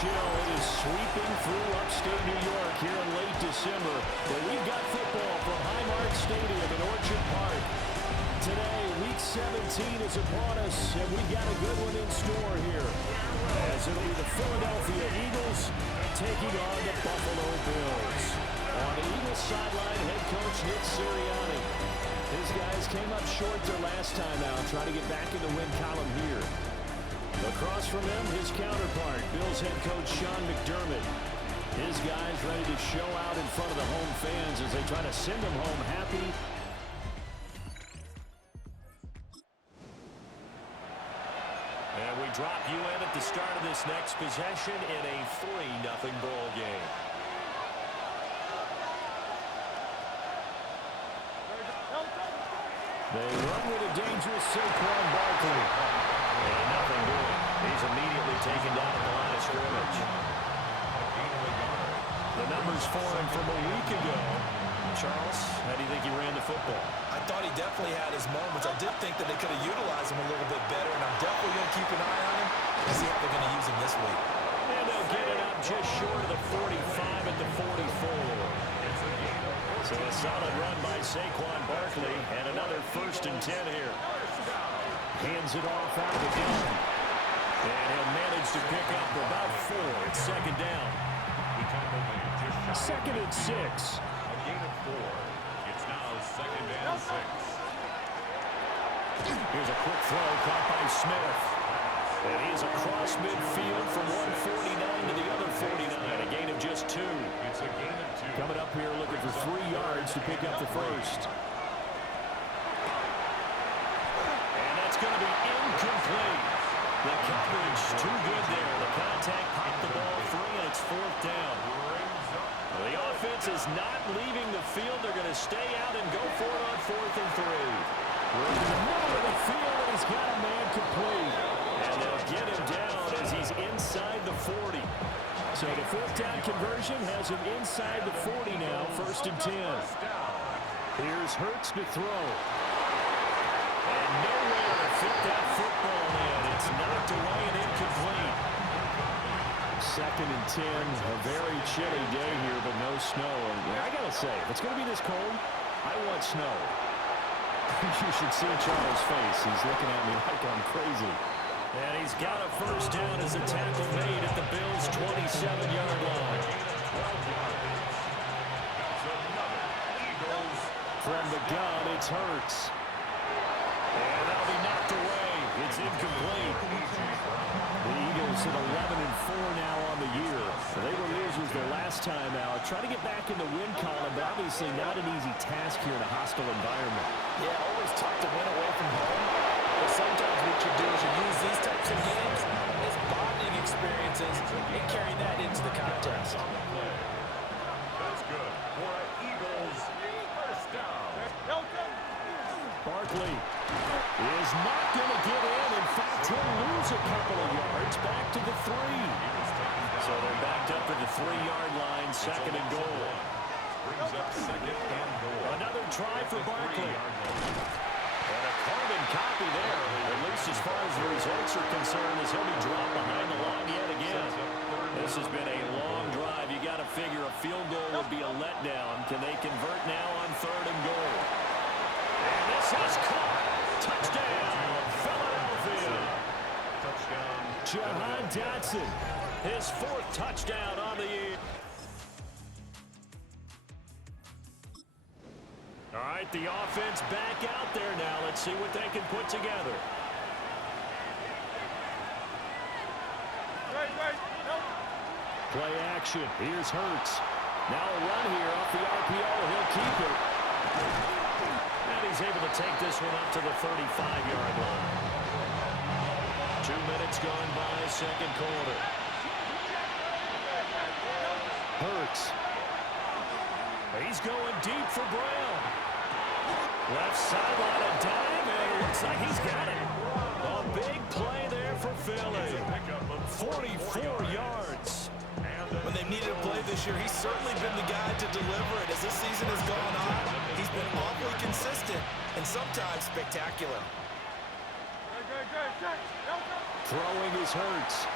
chill. It is sweeping through upstate New York here in late December. But we've got football from Highmark Stadium in Orchard Park. Today, Week 17 is upon us, and we've got a good one in store here. As it'll be the Philadelphia Eagles taking on the Buffalo Bills. On the Eagles sideline, head coach Nick Sirianni. His guys came up short their last time out, trying to get back in the win column here. Across from him, his counterpart, Bills head coach Sean McDermott. His guys ready to show out in front of the home fans as they try to send them home happy. And we drop you in at the start of this next possession in a 3-0 ball game. They run with a dangerous Saquon Barkley. And nothing doing. He's immediately taken down at the line of scrimmage. The numbers for him from a week ago. Charles, how do you think he ran the football? I thought he definitely had his moments. I did think that they could have utilized him a little bit better, and I'm definitely going to keep an eye on him and see how they're going to use him this week. And they'll get it up just short of the 45 at the 44. So a solid run by Saquon Barkley, and another 1st and 10 here. Hands it off out of the gun. And he'll manage to pick up about 4. It's 2nd down. 2nd and 6. A gain of 4. It's now 2nd and 6. Here's a quick throw caught by Smith. And he's across midfield from 149 to the other 49. A gain of just 2. It's a gain of 2. Coming up here looking for 3 yards to pick up the first. And that's going to be incomplete. The coverage too good there. The contact popped the ball free, and it's 4th down. The offense is not leaving the field. They're going to stay out and go for it on 4th and 3. We're in the middle of the field, and he's got a man complete. And they'll get him down as he's inside the 40. So the 4th down conversion has him inside the 40 now, 1st and 10. Here's Hurts to throw. And nowhere to fit that football in. It's knocked away and incomplete. 2nd and 10, a very chilly day here, but no snow. And I got to say, if it's going to be this cold, I want snow. You should see Charles' face. He's looking at me like I'm crazy. And he's got a 1st down as a tackle made at the Bills' 27-yard line. From the gun, it's Hurts. And that'll be knocked away. It's incomplete. The Eagles at 11-4 now on the year. They were losers their last time out. Trying to get back in the win column, but obviously not an easy task here in a hostile environment. Yeah, always tough to win away from home. But sometimes what you do is you use these types of games as bonding experiences and carry that into the contest. That's good. For Eagles, 1st down. Barkley is not going to get in. In fact, he'll lose a couple of yards back to the 3. So they're backed up to the 3-yard line, 2nd and goal. Brings up 2nd and goal. Another try for Barkley. And a carbon copy there, at least as far as the results are concerned, as he'll be dropped behind the line yet again. This has been a long drive. You got to figure a field goal would be a letdown. Can they convert now on 3rd and goal? And this is caught. Touchdown, Philadelphia. Touchdown. Jahan Dotson, his 4th touchdown on the year. All right, the offense back out there now. Let's see what they can put together. Play action. Here's Hurts. Now a run here off the RPO. He'll keep it. And he's able to take this one up to the 35-yard line. 2 minutes gone by, 2nd quarter. Hurts. He's going deep for Brown. Left sideline, a dime, and it looks like he's got it. A big play there for Philly. 44 yards. When they needed a play this year, he's certainly been the guy to deliver it. As this season has gone on, he's been awfully consistent and sometimes spectacular. Throwing is Hurts.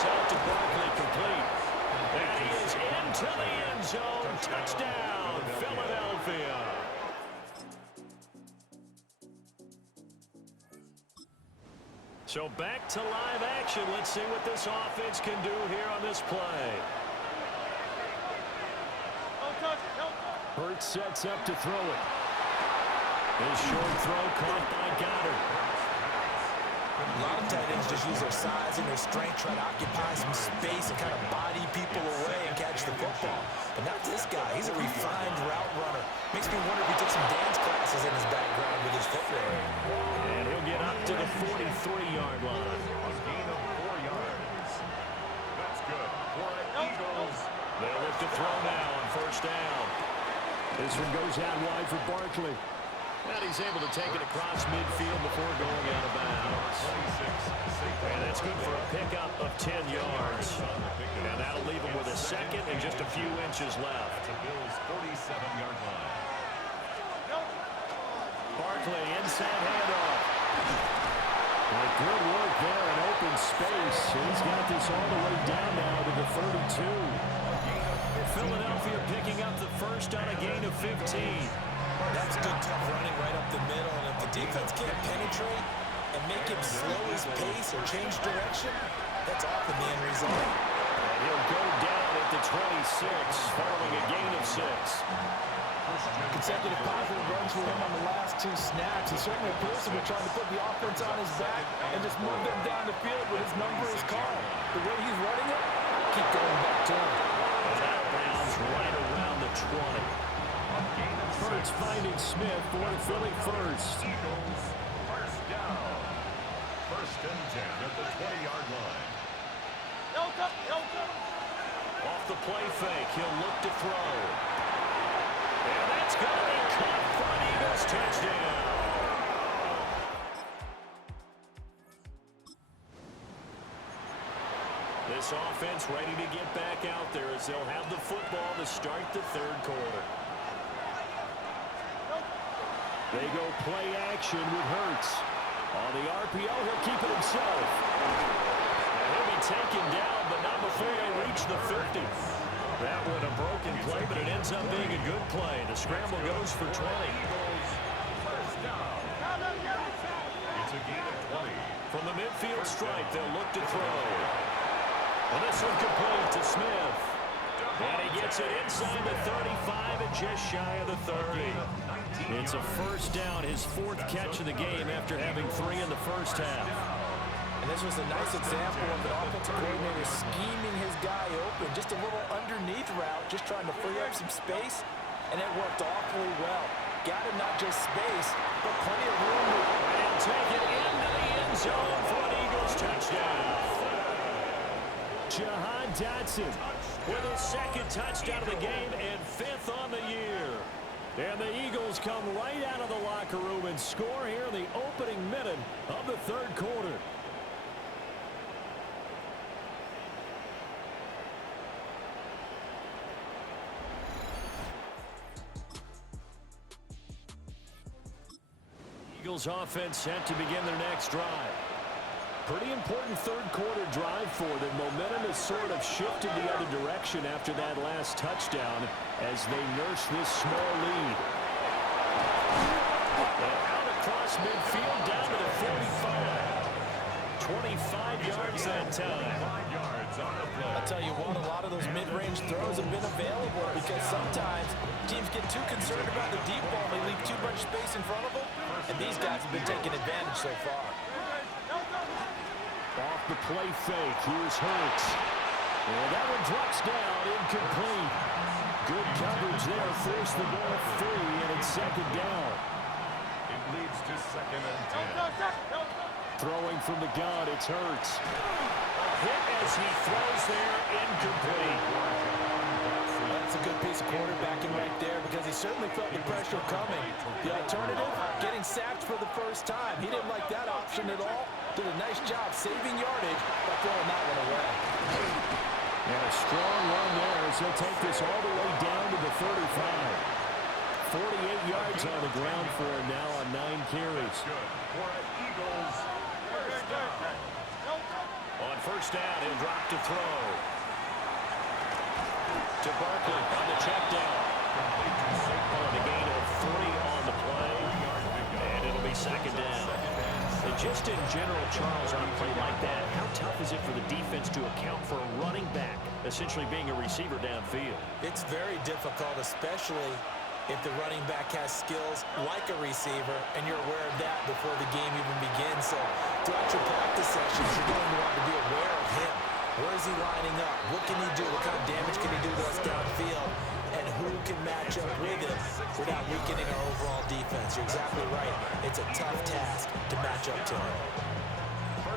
pass out to Barkley, complete. And he is into the end zone. Touchdown, Philadelphia. So back to live action. Let's see what this offense can do here on this play. Hurts sets up to throw it. His short throw caught by Goddard. A lot of tight ends just use their size and their strength, try to occupy some space and kind of body people away and catch the football. But not this guy. He's a refined route runner. Makes me wonder if he took some dance classes in his background with his footwear. And he'll get up to the 43-yard line. A gain of 4 yards. That's good for the Eagles. They'll look to throw now on first down. This one goes out wide for Barkley. And he's able to take it across midfield before going out of bounds. And that's good for a pickup of 10 yards. And that'll leave him with a second and just a few inches left. The Bills' 47-yard line. Barkley, inside handoff. Well, good work there in open space. He's got this all the way down now to the 32. Philadelphia picking up the first on a gain of 15. That's good, tough running right up the middle. And if the defense can't penetrate and make him slow his pace or change direction, that's often the end result. And he'll go down at the 26 following a gain of 6. Consecutive positive runs for him on the last 2 snaps. He certainly appears to be trying to put the offense on his back and just move them down the field when his number is called. The way he's running it, keep going back to him. And out of bounds right around the 20. Hurts finding Smith for the Philly first. Eagles, first down. First and 10 at the 20-yard line. Off the play fake, he'll look to throw. And that's going to be caught for an Eagles touchdown. This offense ready to get back out there as they'll have the football to start the third quarter. They go play action with Hurts. On the RPO, he'll keep it himself. And he'll be taken down, but not before they reach the 50. That one a broken play, but it ends up being a good play. The scramble goes for 20. First down. It's a gain of 20. From the midfield stripe, they'll look to throw. And this one complete to Smith. And he gets it inside the 35 and just shy of the 30. It's a first down, his 4th catch of the game after having 3 in the first half. And this was a nice example of an offensive coordinator scheming his guy open. Just a little underneath route, just trying to free up some space. And it worked awfully well. Got him not just space, but plenty of room to And take it into the end zone for an Eagles touchdown. Jahan Dotson with his 2nd touchdown of the game and 5th on the year. And the Eagles come right out of the locker room and score here in the opening minute of the third quarter. Eagles offense set to begin their next drive. Pretty important third quarter drive for them. Momentum has sort of shifted the other direction after that last touchdown as they nurse this small lead. And out across midfield down to the 45. 25 yards that time. 5 yards on the play. I'll tell you what, a lot of those mid-range throws have been available because sometimes teams get too concerned about the deep ball. They leave too much space in front of them, and these guys have been taking advantage so far. Off the play fake, here's Hurts. And that one drops down, incomplete. Good coverage there, forced the ball free, and it's 2nd down. It leads to 2nd and 10. Throwing from the gun, it's Hurts. A hit as he throws there, incomplete. That's a good piece of quarterbacking right there because he certainly felt the pressure coming. The alternative, getting sacked for the first time. He didn't like that option at all. Did a nice job saving yardage by throwing that one away. And a strong run there as he'll take this all the way down to the 35. 48 yards on the ground for him now on 9 carries. Good for an Eagles first down. On first down, he'll drop to throw. To Barkley on the check down. On a gain of 3 on the play. And it'll be second down. And just in general, Charles, on a play like that, how tough is it for the defense to account for a running back essentially being a receiver downfield? It's very difficult, especially if the running back has skills like a receiver, and you're aware of that before the game even begins. So throughout your practice sessions, you're going to want to be aware of him. Where is he lining up? What can he do? What kind of damage can he do to us downfield? And who can match up with him without weakening our overall defense? You're exactly right. It's a tough task to match up to him.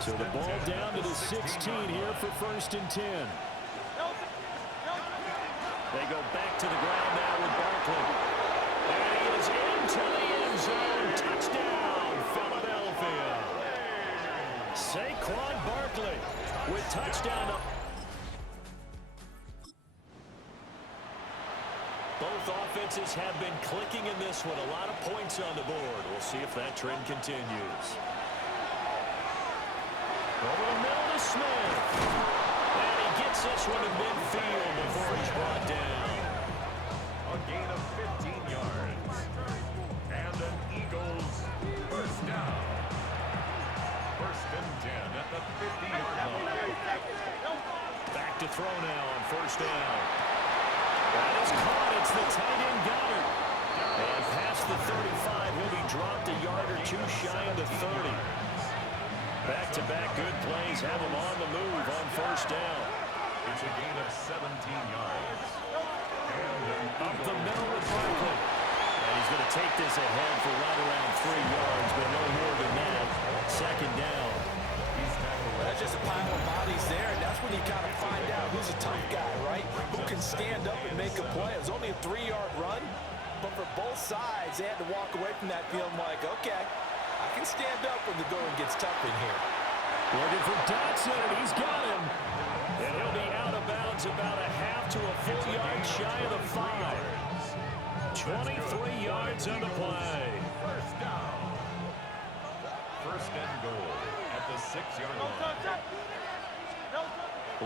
So the ball down to the 16 here for 1st and 10. They go back to the ground now with Barkley. And he is into the end zone. Touchdown, Philadelphia. Saquon Barkley with touchdown. Both offenses have been clicking in this one. A lot of points on the board. We'll see if that trend continues. Over the middle to Smith. And he gets this one in midfield before he's brought down. A gain of 15 yards. And an Eagles first down. 1st and 10 at the 50-yard line. Back to throw now on 1st down. That is caught. It's the tight end Goddard. And past the 35, he'll be dropped a yard or 2 shy of the 30. Back-to-back good plays have him on the move on 1st down. It's a gain of 17 yards. Up the middle with Barkley. And he's going to take this ahead for right around 3 yards, but no more than that. 2nd down. That's just a pile of bodies there, and that's when you kind of find out who's a tough guy, right? Who can stand up and make a play. It was only a 3-yard run, but for both sides, they had to walk away from that feeling like, okay, I can stand up when the going gets tough in here. Looking for Dotson, and he's got him. And he'll be out of bounds about a half to a full yard shy of the 5. 23 yards on the play. First down. 1st and goal at the 6-yard line.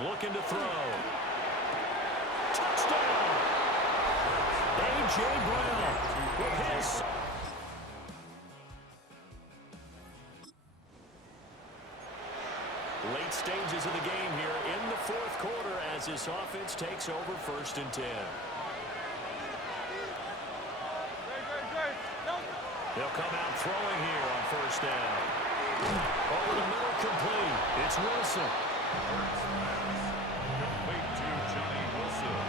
Looking to throw. Touchdown! A.J. Brown with his... Late stages of the game here in the 4th quarter as this offense takes over 1st and 10. They'll come out throwing here on 1st down. Over the middle, complete. It's Wilson. Complete to Johnny Wilson.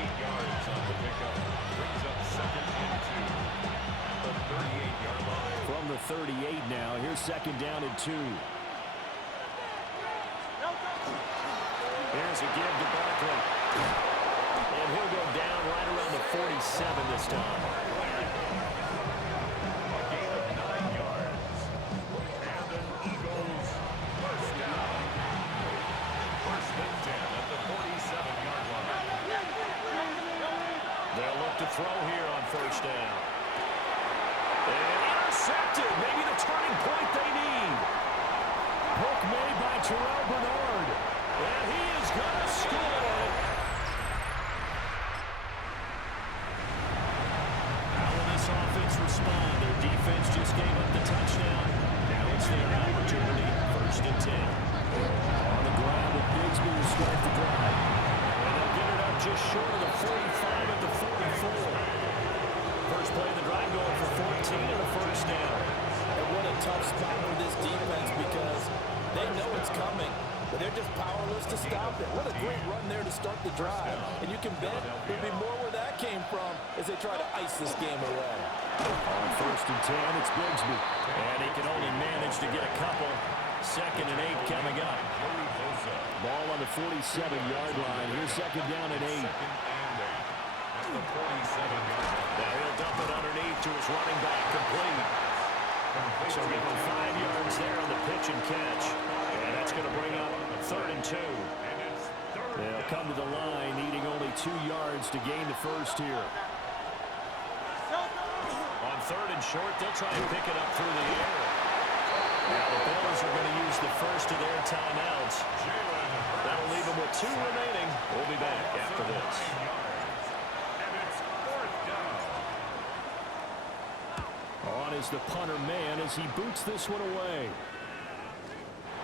8 yards on the pickup. Brings up 2nd and 2. The 38-yard line. From the 38 now, here's 2nd down and 2. Here's a give to Barkley. And he'll go down right around the 47 this time. A gain of 9 yards. And an Eagles first down. 1st and 10 at the 47-yard line. They'll look to throw here on 1st down. And intercepted. Maybe the turning point they need. Hook made by Terrell Bernard. And he is going to score. How will this offense respond? Their defense just gave up the touchdown. Now it's their opportunity. 1st and 10. On the ground with Bigsby to start the drive. And they'll get it up just short of the 45 at the 44. First play of the drive going for 14 and a 1st down. And what a tough spot for this defense because they know it's coming, but they're just powerless to stop it. What a great run there to start the drive. And you can bet there'll be more where that came from as they try to ice this game away. On 1st and 10, it's Bigsby. And he can only manage to get a couple. 2nd and 8 coming up. Ball on the 47-yard line. Here's 2nd down and 8. The 47-yard line. Now he'll dump it underneath to his running back, complete. So give him 5 yards there on the pitch and catch. And that's going to bring up 3rd and 2. They'll come to the line, needing only 2 yards to gain the first here. On 3rd and short, they'll try and pick it up through the air. Now the Bills are going to use the first of their timeouts. That'll leave them with 2 remaining. We'll be back after this. And it's 4th down. On is the punter man as he boots this one away.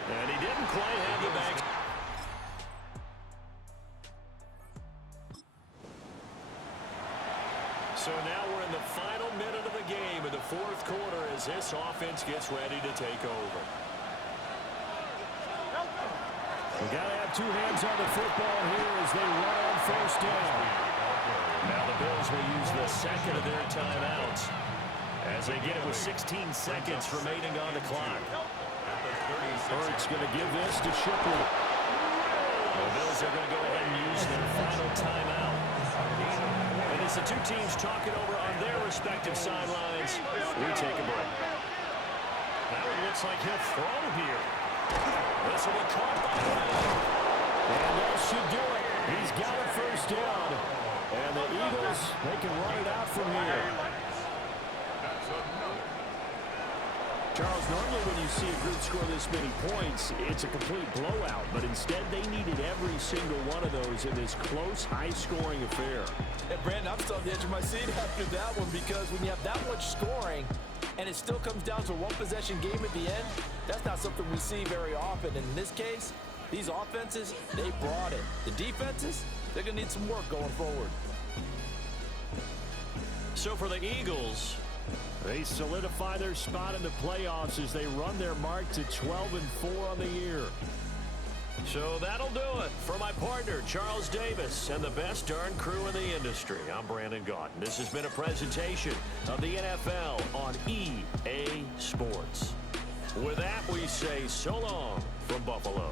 And he didn't quite have the back. So now we're in the final minute of the game in the 4th quarter as this offense gets ready to take over. We've got to have 2 hands on the football here as they run on first down. Now the Bills will use the second of their timeouts as they get it with 16 seconds remaining on the clock. Hurts going to give this to Shipley. The Bills are going to go ahead and use their final timeout. And as the 2 teams talking over on their respective sidelines, we take a break. Now it looks like he'll throw here. This will be caught by him. And that should do it. He's got a first down. And the Eagles, they can run it out from here. Charles, normally when you see a group score this many points, it's a complete blowout. But instead, they needed every single one of those in this close, high-scoring affair. And Brandon, I'm still on the edge of my seat after that one because when you have that much scoring and it still comes down to a one-possession game at the end, that's not something we see very often. And in this case, these offenses, they brought it. The defenses, they're going to need some work going forward. So for the Eagles, they solidify their spot in the playoffs as they run their mark to 12-4 on the year. So that'll do it for my partner, Charles Davis, and the best darn crew in the industry. I'm Brandon Gaudin. This has been a presentation of the NFL on EA Sports. With that, we say so long from Buffalo.